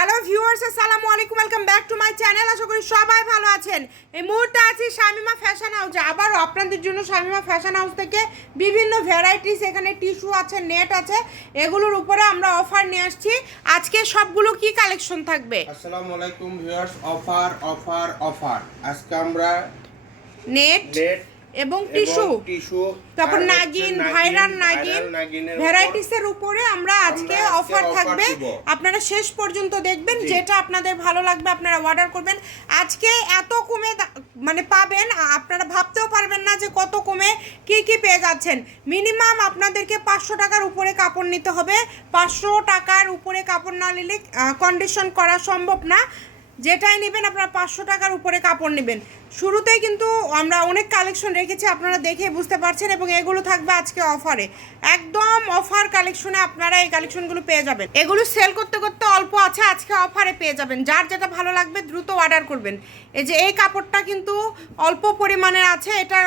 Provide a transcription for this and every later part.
Hello viewers আসসালামু আলাইকুম welcome back to my channel আশা করি সবাই ভালো আছেন। এই মুহূর্তে আছি শামিমা ফ্যাশন হাউসে আবারও আপনাদের জন্য শামিমা ফ্যাশন হাউস থেকে বিভিন্ন ভ্যারাইটিস এখানে টিস্যু আছে নেট আছে। এগুলোর উপরে আমরা অফার নিয়ে আসছি। আজকে সবগুলো কি কালেকশন থাকবে? আসসালামু আলাইকুম ভিউয়ার্স অফার অফার অফার আজকে আমরা নেট নেট এবং টিস্যু। তারপর নাগিন ভাইরাল নাগিন। ভ্যারাইটিসের উপরে আমরা আজকে অফার থাকবে। আপনারা শেষ পর্যন্ত দেখবেন যেটা আপনাদের ভালো লাগবে আপনারা অর্ডার করবেন। আজকে এত কমে মানে পাবেন আপনারা ভাবতেও পারবেন না যে কত কমে কি কি পেয়ে যাচ্ছেন। মিনিমাম আপনাদেরকে পাঁচশো টাকার উপরে কাপড় নিতে হবে। পাঁচশো টাকার উপরে কাপড় না নিলে কন্ডিশন করা সম্ভব না। যেটাই নেবেন আপনারা পাঁচশো টাকার উপরে কাপড় নেবেন। শুরুতেই কিন্তু আমরা অনেক কালেকশন রেখেছি আপনারা দেখে বুঝতে পারছেন এবং এগুলো থাকবে আজকে অফারে একদম অফার কালেকশনে আপনারা এই কালেকশনগুলো পেয়ে যাবেন। এগুলো সেল করতে করতে অল্প আছে আজকে অফারে পেয়ে যাবেন। যার যেটা ভালো লাগবে দ্রুত অর্ডার করবেন। এই যে এই কাপড়টা কিন্তু অল্প পরিমাণের আছে এটার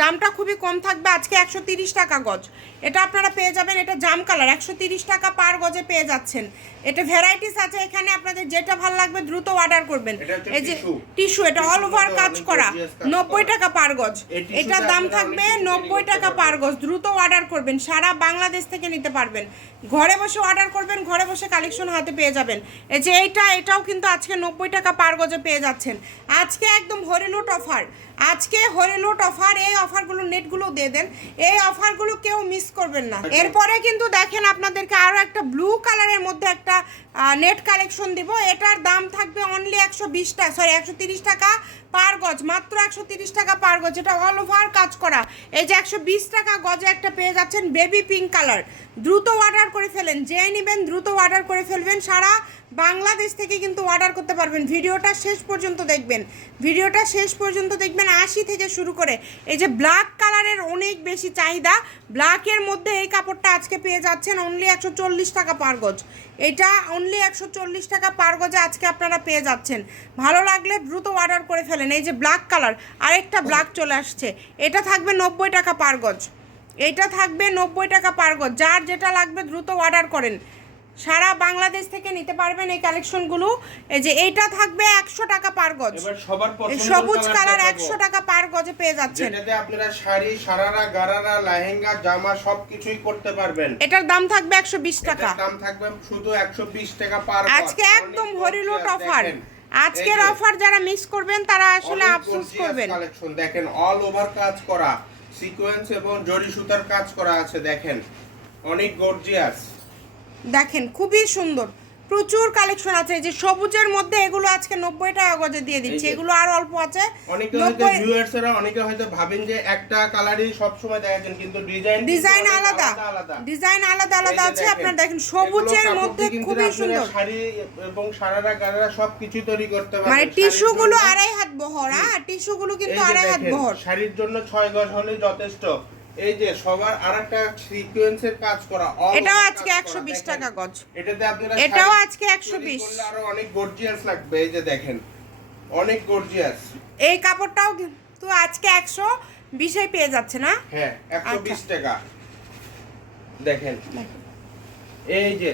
দামটা খুবই কম থাকবে আজকে একশো তিরিশ টাকা গজ। এটা আপনারা পেয়ে যাবেন এটা জাম কালার একশো টাকা পার গজে পেয়ে যাচ্ছেন। এটা ভ্যারাইটিস আছে এখানে আপনাদের যেটা ভালো লাগবে দ্রুত অর্ডার করবেন। এই যে টিস্যু এটা অল ওভার কাজ করা নব্বই টাকা পার গজ। এই এটার দাম থাকবে নব্বই টাকা পার গজ। দ্রুত অর্ডার করবেন সারা বাংলাদেশ থেকে নিতে পারবেন। ঘরে বসে অর্ডার করবেন ঘরে বসে কালেকশন হাতে পেয়ে যাবেন। এই যে এইটা এটাও কিন্তু আজকে নব্বই টাকা পার গজে পেয়ে যাচ্ছেন। আজকে একদম হরিলুট অফার আজকে হরিলুট অফার এই অফারগুলো নেটগুলো দিয়ে দেন। এই অফারগুলো কেউ মিস করবেন না। এরপরে কিন্তু দেখেন আপনাদেরকে আরও একটা ব্লু কালারের মধ্যে একটা নেট কালেকশন দিব। এটার দাম থাকবে অনলি একশো বিশ টাকা সরি একশো তিরিশ টাকা পার গজ। মাত্র একশো তিরিশ টাকা পার গজ এটা অল ওভার কাজ করা। এই যে একশো বিশ টাকা গজে একটা পেয়ে যাচ্ছেন বেবি পিঙ্ক কালার দ্রুত অর্ডার করে ফেলেন যে নেবেন দ্রুত অর্ডার করে ফেলবেন সারা বাংলাদেশ থেকে কিন্তু অর্ডার করতে পারবেন। ভিডিওটা শেষ পর্যন্ত দেখবেন। ভিডিওটা শেষ পর্যন্ত দেখবেন, আশি থেকে শুরু করে। এই যে ব্ল্যাক কালারের অনেক বেশি চাহিদা। ব্ল্যাকের মধ্যে এই কাপড়টা আজকে পেয়ে যাচ্ছেন অনলি একশো চল্লিশ টাকা পার গজ। এটা অনলি একশো চল্লিশ টাকা পার গজে আজকে আপনারা পেয়ে যাচ্ছেন। ভালো লাগলে দ্রুত অর্ডার করে ফেলেন। এই যে ব্ল্যাক কালার আরেকটা ব্ল্যাক চলে আসছে। এটা থাকবে নব্বই টাকা পার গজ। এটা থাকবে নব্বই টাকা পার গজ। যার যেটা লাগবে দ্রুত অর্ডার করেন। সারা বাংলাদেশ থেকে নিতে পারবেন এই কালেকশনগুলো। এই যে এইটা থাকবে একশো টাকা পার গজ। এবার সবার এই সবুজ কালার একশো টাকা পার গজে পেয়ে যাচ্ছেন। যেটাতে আপনারা শাড়ি সারারা গারারা লেহেঙ্গা জামা সবকিছুই করতে পারবেন। এটার দাম থাকবে একশো বিশ টাকা। দাম থাকবে শুধু 120 টাকা পার আজকে একদম হরিলুট অফার আজকের অফার যারা মিস করবেন তারা আসলে আফসোস করবেন। কালেকশন দেখেন অল ওভার কাজ করা। সিকোয়েন্স এবং জরি সুতার কাজ করা আছে দেখেন। অনেক গর্জিয়াস। দেখেন খুবই সুন্দর। প্রচুর কালেকশন আছে এই যে সবুজের মধ্যে এগুলো আজকে নব্বই টাকা গজে দিয়ে দিচ্ছি। এগুলো আর অল্প আছে। অনেকে হয়তো ভিউয়ার্সরা অনেকে হয়তো ভাবেন যে একটা কালারই সব সময় দেখাচ্ছেন কিন্তু ডিজাইন ডিজাইন আলাদা ডিজাইন আলাদা আলাদা। আছে আপনার দেখেন সবুজের মধ্যে খুবই সুন্দর। শাড়ি এবং সারারা গারারা সবকিছু তৈরি করতে পারবেন মানে টিস্যু গুলো আড়াই হাত বহর হ্যাঁ টিস্যু গুলো কিন্তু আড়াই হাত বহর। শাড়ির জন্য ছয় গজ হলে যথেষ্ট। এই যে সবার আরেকটা সিকোয়েন্সের কাজ করা এটাও আজকে কাজ একশো করা, বিশ দেখেন। টাকা গজ। এটাতে আপনারা এটাও আজকে একশো তৈরি বিশ। করলে আরও অনেক গর্জিয়াস লাগবে এই যে দেখেন। অনেক গর্জিয়াস এই কাপড়টাও কিন্তু আজকে একশো বিশে পেয়ে যাচ্ছে না? হ্যাঁ একশো আচ্ছা। বিশ টাকা। দেখেন। এই যে।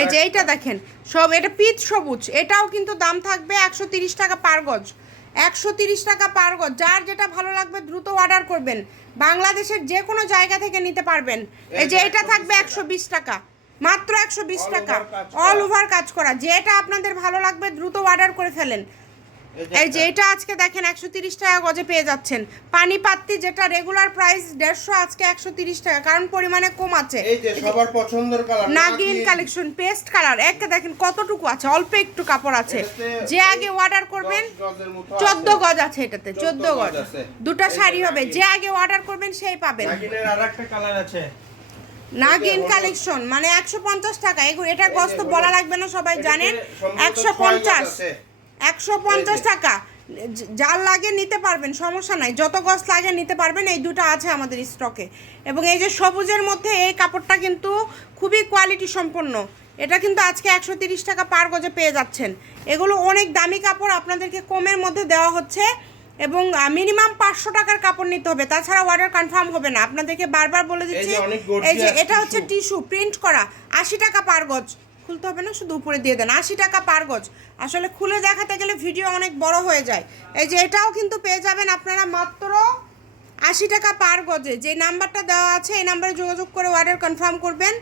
এই যে এইটা দেখেন সব এটা পিচ সবুজ এটাও কিন্তু দাম থাকবে একশো তিরিশ টাকা পার গজ। একশো তিরিশ টাকা পার গজ। যার যেটা ভালো লাগবে দ্রুত অর্ডার করবেন। বাংলাদেশের যে কোনো জায়গা থেকে নিতে পারবেন। এই যে এটা থাকবে একশো বিশ টাকা। মাত্র একশো বিশ টাকা। অল ওভার কাজ করা। যেটা আপনাদের ভালো লাগবে দ্রুত অর্ডার করে ফেলেন। এই যে এটা আজকে দেখেন একশো তিরিশ টাকা গজে পেয়ে যাচ্ছেন। পানি পাত্তি যেটা রেগুলার প্রাইস দেড়শো আজকে একশো তিরিশ টাকা কারণ পরিমাণে কম আছে। এই যে সবার পছন্দের colour Nagin collection paste colour একটা দেখেন কতটুকু আছে অল্প একটু কাপড় আছে। যে আগে অর্ডার করবেন চোদ্দ গজ আছে এটাতে চোদ্দ গজ। দুটা শাড়ি হবে যে আগে অর্ডার করবেন সেই পাবেন। আরেকটা কালার আছে। নাগিন কালেকশন মানে একশো পঞ্চাশ টাকা। এটার তো বলা লাগবে না সবাই জানেন। একশো পঞ্চাশ। একশো পঞ্চাশ টাকা। যার লাগে নিতে পারবেন সমস্যা নাই। যত গজ লাগে নিতে পারবেন এই দুটো আছে আমাদের স্টকে এবং এই যে সবুজের মধ্যে এই কাপড়টা কিন্তু খুবই কোয়ালিটি সম্পন্ন। এটা কিন্তু আজকে একশো তিরিশ টাকা পার গজে পেয়ে যাচ্ছেন। এগুলো অনেক দামি কাপড় আপনাদেরকে কমের মধ্যে দেওয়া হচ্ছে। এবং মিনিমাম পাঁচশো টাকার কাপড় নিতে হবে। তাছাড়া অর্ডার কনফার্ম হবে না। আপনাদেরকে বারবার বলে দিচ্ছি এই যে এটা হচ্ছে টিস্যু প্রিন্ট করা। আশি টাকা পার গজ। খুলতে হবে না, শুধু উপরে দিয়ে দেন। আশি টাকা পার গজ। আসলে খুলে দেখাতে গেলে ভিডিও অনেক বড় হয়ে যায়। এই যে এটাও কিন্তু পেয়ে যাবেন আপনারা মাত্র আশি টাকা পার গজে। যে নাম্বারটা দেওয়া আছে, এই নাম্বারে যোগাযোগ করে অর্ডার কনফার্ম করবেন।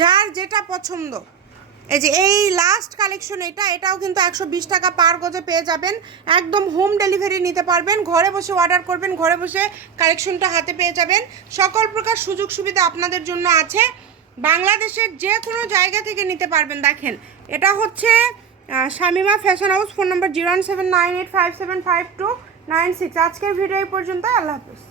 যার যেটা পছন্দ। এই যে এই লাস্ট কালেকশন এটা, এটাও কিন্তু একশো বিশ টাকা পার গজে পেয়ে যাবেন। একদম হোম ডেলিভারি নিতে পারবেন। ঘরে বসে অর্ডার করবেন, ঘরে বসে কালেকশনটা হাতে পেয়ে যাবেন। সকল প্রকার সুযোগ সুবিধা আপনাদের জন্য আছে। বাংলাদেশের যে কোনো জায়গা থেকে নিতে পারবেন। দেখেন, এটা হচ্ছে Shamima fashion house phone number zero one seven nine eight five seven five two nine six আজকের ভিডিও এই পর্যন্ত আল্লাহ হাফিজ।